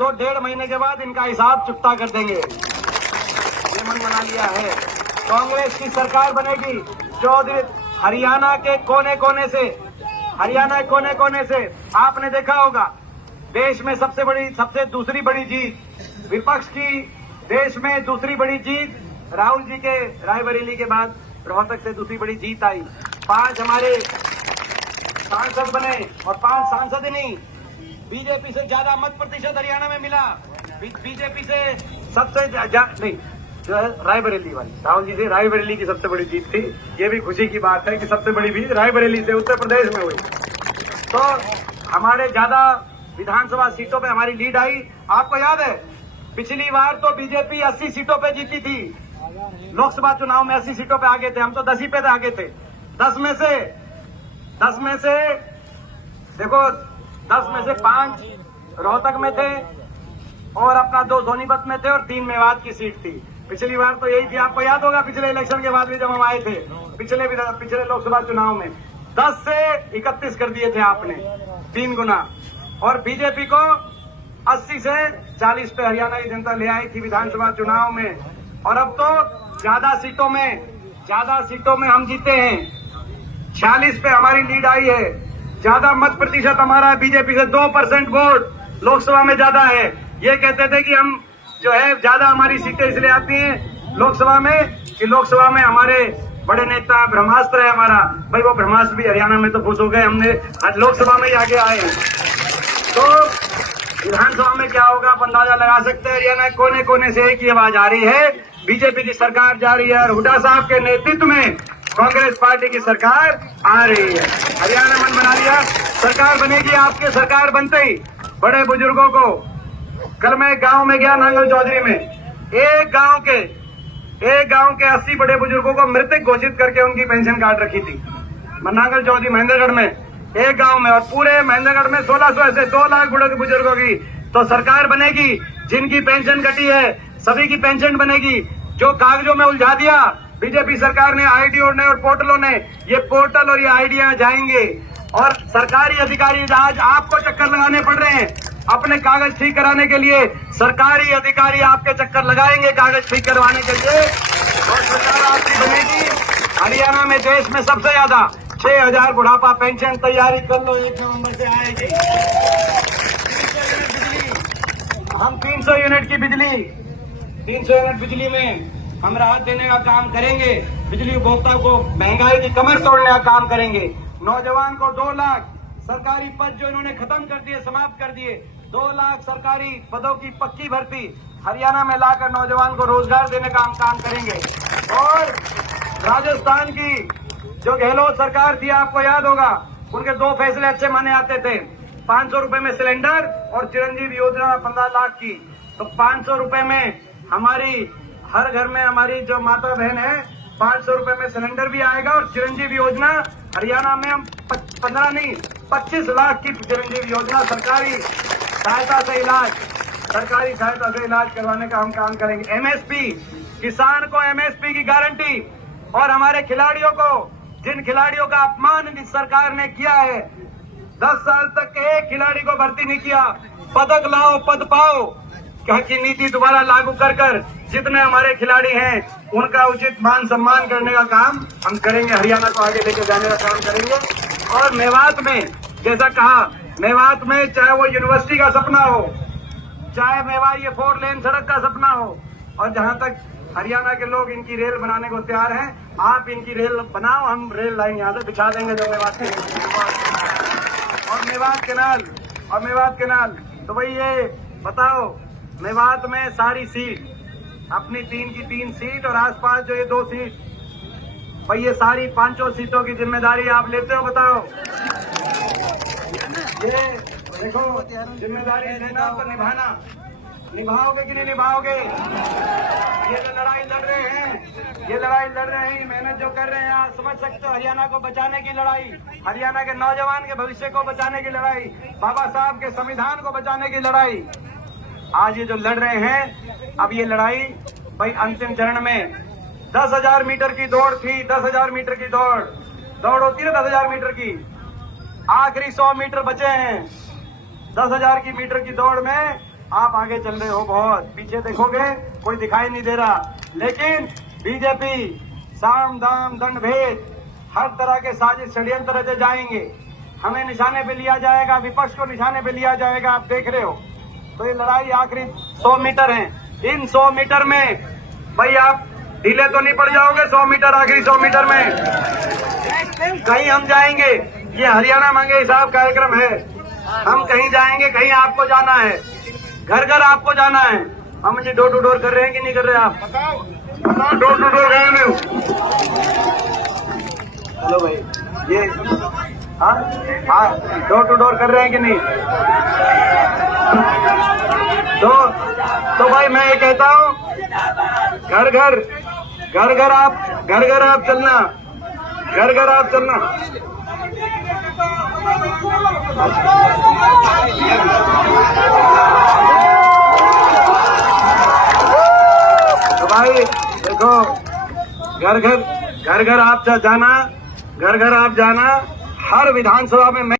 तो 1.5 महीने के बाद इनका हिसाब चुकता कर देंगे। ये मन बना लिया है। कांग्रेस की सरकार बनेगी। चौधरी हरियाणा के कोने कोने से आपने देखा होगा, देश में सबसे दूसरी बड़ी जीत विपक्ष की, देश में दूसरी बड़ी जीत राहुल जी के रायबरेली के बाद रोहतक से दूसरी बड़ी जीत आई। 5 हमारे सांसद बने और 5 सांसद ही नहीं, बीजेपी से ज्यादा मत प्रतिशत हरियाणा में मिला। बीजेपी से सबसे नहीं, जो है रायबरेली वाली, राहुल जी से रायबरेली की सबसे बड़ी जीत थी। ये भी खुशी की बात है कि सबसे बड़ी जीत रायबरेली से उत्तर प्रदेश में हुई। तो हमारे ज्यादा विधानसभा सीटों पे हमारी लीड आई। आपको याद है पिछली बार तो बीजेपी 80 सीटों पे जीती थी। लोकसभा चुनाव में 80 सीटों पे आगे थे, हम तो 10 ही पे आगे थे। 10 में से देखो, 10 में से 5 रोहतक में थे और अपना 2 सोनीपत में थे और 3 मेवात की सीट थी। पिछली बार तो यही थी। आपको याद होगा पिछले इलेक्शन के बाद भी जब हम आए थे पिछले लोकसभा चुनाव में 10 से 31 कर दिए थे आपने, 3 गुना। और बीजेपी को 80 से 40 पे हरियाणा की जनता ले आई थी विधानसभा चुनाव में। और अब तो ज्यादा सीटों में हम जीते हैं। 46 पे हमारी लीड आई है। ज्यादा मत प्रतिशत हमारा बीजेपी से 2% वोट लोकसभा में ज्यादा है। ये कहते थे कि हम जो है ज्यादा हमारी सीटें इसलिए आती हैं लोकसभा में कि लोकसभा में हमारे बड़े नेता ब्रह्मास्त्र है हमारा। भाई वो ब्रह्मास्त्र भी हरियाणा में तो खुश हो गए, हमने आज लोकसभा में ही आगे आए हैं। तो विधानसभा में क्या होगा आप अंदाजा लगा सकते हैं। हरियाणा कोने कोने से एक ही आवाज आ रही है, बीजेपी की सरकार जा रही है और हुड्डा साहब के नेतृत्व में कांग्रेस पार्टी की सरकार आ रही है। हरियाणा मन बना लिया, सरकार बनेगी। आपके सरकार बनते ही बड़े बुजुर्गों को, कल मैं गांव में गया नांगल चौधरी में, एक गांव के 80 बड़े बुजुर्गों को मृतक घोषित करके उनकी पेंशन काट रखी थी। नांगल चौधरी महेंद्रगढ़ में एक गांव में, और पूरे महेंद्रगढ़ में 1600 ऐसे 2 लाख बड़े बुजुर्गों की तो सरकार बनेगी। जिनकी पेंशन कटी है सभी की पेंशन बनेगी। जो कागजों में उलझा दिया बीजेपी सरकार ने, आईडीओ ने और पोर्टलों ने, ये पोर्टल और ये आईडिया जाएंगे और सरकारी अधिकारी आज आपको चक्कर लगाने पड़ रहे हैं अपने कागज ठीक कराने के लिए। सरकारी अधिकारी आपके चक्कर लगाएंगे कागज ठीक करवाने के लिए और सरकार आपकी बनेगी। हरियाणा में देश में सबसे ज्यादा 6000 बुढ़ापा पेंशन, तैयारी कर लो, 1 नवंबर से आएगी। 300 यूनिट की बिजली, 300 यूनिट बिजली में हम राहत देने का काम करेंगे। बिजली उपभोक्ता को महंगाई की कमर तोड़ने का काम करेंगे। नौजवान को 2 लाख सरकारी पद जो इन्होंने खत्म कर दिए, समाप्त कर दिए, 2 लाख सरकारी पदों की पक्की भर्ती हरियाणा में लाकर नौजवान को रोजगार देने का हम काम करेंगे। और राजस्थान की जो गहलोत सरकार थी, आपको याद होगा, उनके 2 फैसले अच्छे माने आते थे। 500 रुपए में सिलेंडर और चिरंजीवी योजना 15 लाख की। तो 500 रुपए में हमारी हर घर में हमारी जो माता बहन है 500 रुपए में सिलेंडर भी आएगा और चिरंजीवी योजना हरियाणा में हम 15 नहीं 25 लाख की चिरंजीवी योजना सरकारी सहायता से इलाज करवाने का हम काम करेंगे। एमएसपी, किसान को एमएसपी की गारंटी और हमारे खिलाड़ियों को, जिन खिलाड़ियों का अपमान इस सरकार ने किया है, 10 साल तक एक खिलाड़ी को भर्ती नहीं किया, पदक लाओ पद पाओ की नीति दोबारा लागू कर जितने हमारे खिलाड़ी हैं उनका उचित मान सम्मान करने का काम हम करेंगे। हरियाणा को आगे लेकर जाने का काम करेंगे। और मेवात में, जैसा कहा, मेवात में चाहे वो यूनिवर्सिटी का सपना हो, चाहे मेवात ये 4 लेन सड़क का सपना हो, और जहां तक हरियाणा के लोग इनकी रेल बनाने को तैयार हैं, आप इनकी रेल बनाओ, हम रेल लाइन यहाँ से बिछा देंगे जो मेवात के और मेवात केनाल। तो भाई ये बताओ, मेवात में सारी सीट अपनी 3 की 3 सीट और आसपास जो ये 2 सीट, भाई ये सारी 5 सीटों की जिम्मेदारी आप लेते हो, बताओ। ये देखो, जिम्मेदारी लेना तो निभाओगे कि नहीं निभाओगे? ये जो लड़ाई लड़ रहे हैं, मेहनत जो कर रहे हैं, आप समझ सकते हो, हरियाणा को बचाने की लड़ाई, हरियाणा के नौजवान के भविष्य को बचाने की लड़ाई, बाबा साहब के संविधान को बचाने की लड़ाई। आज ये जो लड़ रहे हैं, अब ये लड़ाई भाई अंतिम चरण में 10,000 मीटर की दौड़ थी। 10,000 मीटर की दौड़ होती है ना, 10,000 मीटर की, आखिरी 100 मीटर बचे हैं। 10,000 की मीटर की दौड़ में आप आगे चल रहे हो बहुत, पीछे देखोगे कोई दिखाई नहीं दे रहा। लेकिन बीजेपी साम दाम दंड भेद हर तरह के साजिश षड्यंत्र रचे जाएंगे, हमें निशाने पे लिया जाएगा, विपक्ष को निशाने पे लिया जाएगा। आप देख रहे हो। तो ये लड़ाई आखिरी 100 मीटर है। इन 100 मीटर में भाई आप ढीले तो नहीं पड़ जाओगे। 100 मीटर, आखिरी 100 मीटर में कहीं हम जाएंगे। ये हरियाणा मांगे हिसाब कार्यक्रम है। हम कहीं जाएंगे, कहीं आपको जाना है, घर घर आपको जाना है। हम मुझे डोर टू डोर कर रहे हैं कि नहीं कर रहे आप? बताओ डोर टू डोर गए नहीं? हेलो भाई, ये हाँ डोर टू डोर कर रहे हैं कि नहीं? तो भाई मैं ये कहता हूँ, घर घर आप चलना, घर घर आप चलना। तो भाई देखो, घर घर आप जाना, घर घर आप जाना। हर विधानसभा में